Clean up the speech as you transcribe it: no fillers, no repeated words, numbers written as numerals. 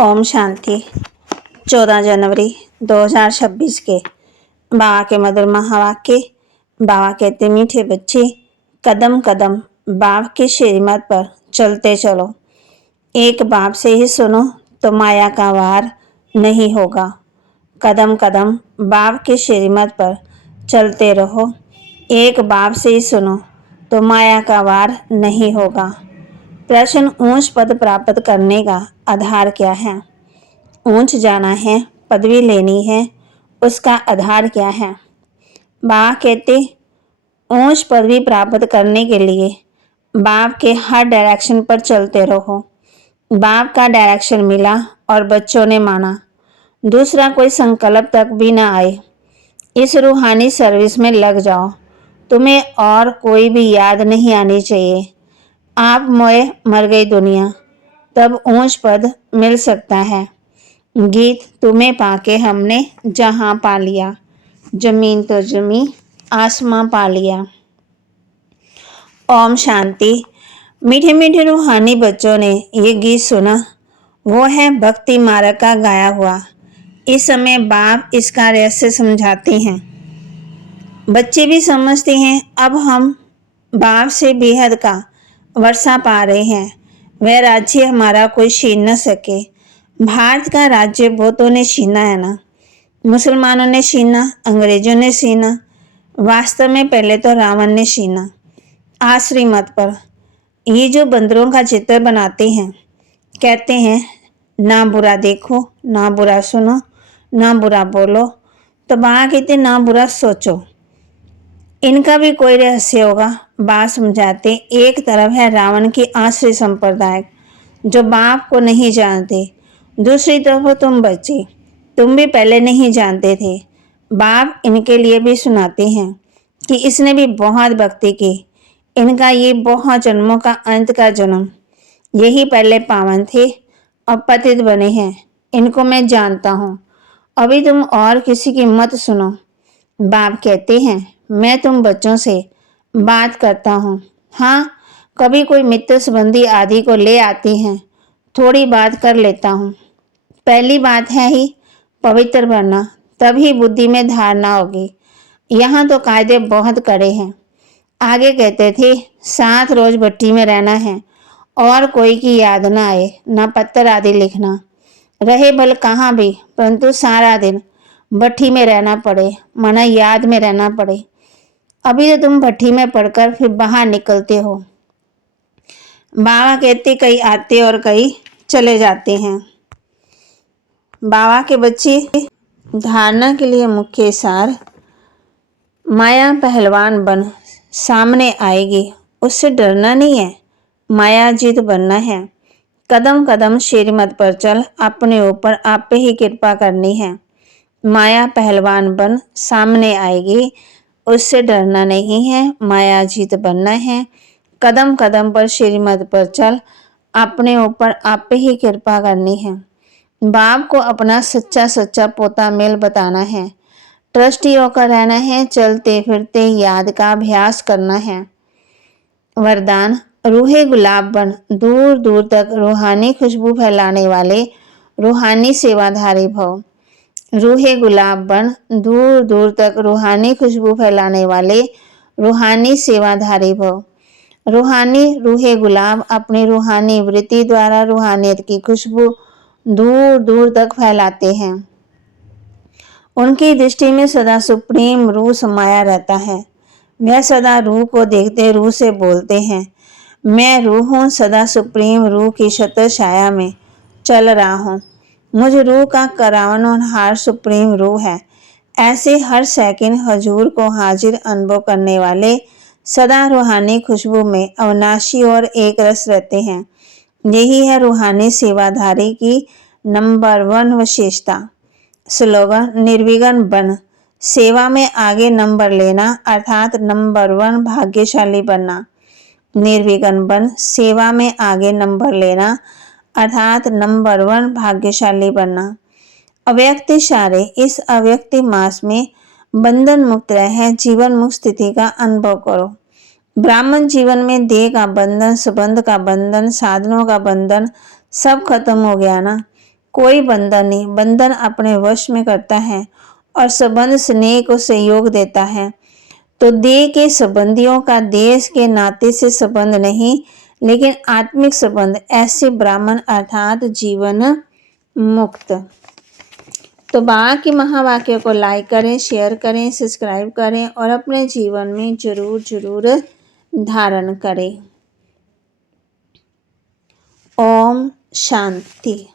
ओम शांति। 14 जनवरी 2026 के बाबा के मधुर महावाक्य। बाबा कहते, मीठे बच्चे, कदम कदम बाप के श्रीमत पर चलते चलो। एक बाप से ही सुनो तो माया का वार नहीं होगा। कदम कदम बाप के श्रीमत पर चलते रहो। एक बाप से ही सुनो तो माया का वार नहीं होगा। प्रश्न, ऊंच पद प्राप्त करने का आधार क्या है? ऊंच जाना है, पदवी लेनी है, उसका आधार क्या है? बाप कहते, ऊंच पदवी प्राप्त करने के लिए बाप के हर डायरेक्शन पर चलते रहो। बाप का डायरेक्शन मिला और बच्चों ने माना। दूसरा कोई संकल्प तक भी ना आए। इस रूहानी सर्विस में लग जाओ। तुम्हें और कोई भी याद नहीं आनी चाहिए। आप मोए मर गई दुनिया, तब ऊंच पद मिल सकता है। गीत, तुम्हें पाके हमने जहां पा लिया, जमीन तो जमी आसमां पा लिया। ओम शांति। मीठे मीठे रूहानी बच्चों ने ये गीत सुना। वो है भक्ति मार्ग का गाया हुआ। इस समय बाप इसका रहस्य समझाते हैं। बच्चे भी समझते हैं। अब हम बाप से बेहद का वर्षा पा रहे हैं। वह राज्य हमारा कोई छीन न सके। भारत का राज्य बहुतों ने छीना है ना। मुसलमानों ने छीना, अंग्रेजों ने छीना। वास्तव में पहले तो रावण ने छीना। आश्री मत पर ये जो बंदरों का चित्र बनाते हैं, कहते हैं ना बुरा देखो, ना बुरा सुनो, ना बुरा बोलो, तो बाबा कहते ना बुरा सोचो। इनका भी कोई रहस्य होगा। बात समझाते, एक तरफ है रावण की आश्रय संप्रदाय जो बाप को नहीं जानते। दूसरी तरफ तुम बच्चे, तुम भी पहले नहीं जानते थे। बाप इनके लिए भी सुनाते हैं कि इसने भी बहुत भक्ति की। इनका ये बहुत जन्मों का अंत का जन्म, यही पहले पावन थे और पतित बने हैं। इनको मैं जानता हूँ। अभी तुम और किसी की मत सुनो। बाप कहते हैं, मैं तुम बच्चों से बात करता हूँ। हाँ, कभी कोई मित्र संबंधी आदि को ले आती हैं, थोड़ी बात कर लेता हूँ। पहली बात है ही पवित्र बनना, तभी बुद्धि में धारणा होगी। यहाँ तो कायदे बहुत कड़े हैं। आगे कहते थे 7 रोज भट्टी में रहना है और कोई की याद ना आए, ना पत्थर आदि लिखना। रहे भल कहाँ भी, परंतु सारा दिन भट्टी में रहना पड़े, माना याद में रहना पड़े। अभी तो तुम भट्टी में पढ़कर फिर बाहर निकलते हो। बाबा कहते कई आते और कई चले जाते हैं। बाबा के बच्चे धारणा के लिए मुख्य सार, माया पहलवान बन सामने आएगी, उससे डरना नहीं है, माया जीत बनना है। कदम कदम श्रीमत पर चल, अपने ऊपर आप पे ही कृपा करनी है। माया पहलवान बन सामने आएगी, उससे डरना नहीं है, माया जीत बनना है। कदम कदम पर श्रीमत पर चल, अपने ऊपर आप पे ही कृपा करनी है। बाप को अपना सच्चा सच्चा पोता मेल बताना है। ट्रस्टी होकर रहना है। चलते फिरते याद का अभ्यास करना है। वरदान, रूहे गुलाब बन दूर दूर तक रूहानी खुशबू फैलाने वाले रूहानी सेवाधारी भव। रूहे गुलाब बन दूर दूर तक रूहानी खुशबू फैलाने वाले रूहानी सेवाधारी भव। रूहानी रूहे गुलाब अपनी रूहानी वृत्ति द्वारा रूहानियत की खुशबू दूर दूर तक फैलाते हैं। उनकी दृष्टि में सदा सुप्रीम रूह समाया रहता है। वह सदा रूह को देखते रूह से बोलते हैं, मैं रूह हूँ, सदा सुप्रीम रूह की छत्र छाया में चल रहा हूँ। मुझ रूह का करावन और हार सुप्रीम रूह है। ऐसे हर सेकंड हजूर को हाजिर अनुभव करने वाले सदा रूहानी खुशबू में अविनाशी और एक रस रहते हैं। यही है रूहानी सेवाधारी की नंबर 1 विशेषता। स्लोगन, निर्विघ्न बन सेवा में आगे नंबर लेना, अर्थात नंबर 1 भाग्यशाली बनना। निर्विघ्न बन सेवा में आगे नंबर लेना, अर्थात नंबर 1 भाग्यशाली बनना। अव्यक्त इशारे, इस अव्यक्त मास में बंधन मुक्त रह जीवन मुक्त स्थिति का अनुभव करो। ब्राह्मण जीवन में देह का बंधन, संबंध का बंधन, साधनों का बंधन सब खत्म हो गया ना। कोई बंधन नहीं, बंधन अपने वश में करता है और संबंध स्नेह को सहयोग देता है। तो देह के संबंधियों का देश के नाते से संबंध नहीं, लेकिन आत्मिक संबंध, ऐसे ब्राह्मण अर्थात जीवन मुक्त। तो बाकी महावाक्य को लाइक करें, शेयर करें, सब्सक्राइब करें और अपने जीवन में जरूर जरूर धारण करें। ओम शांति।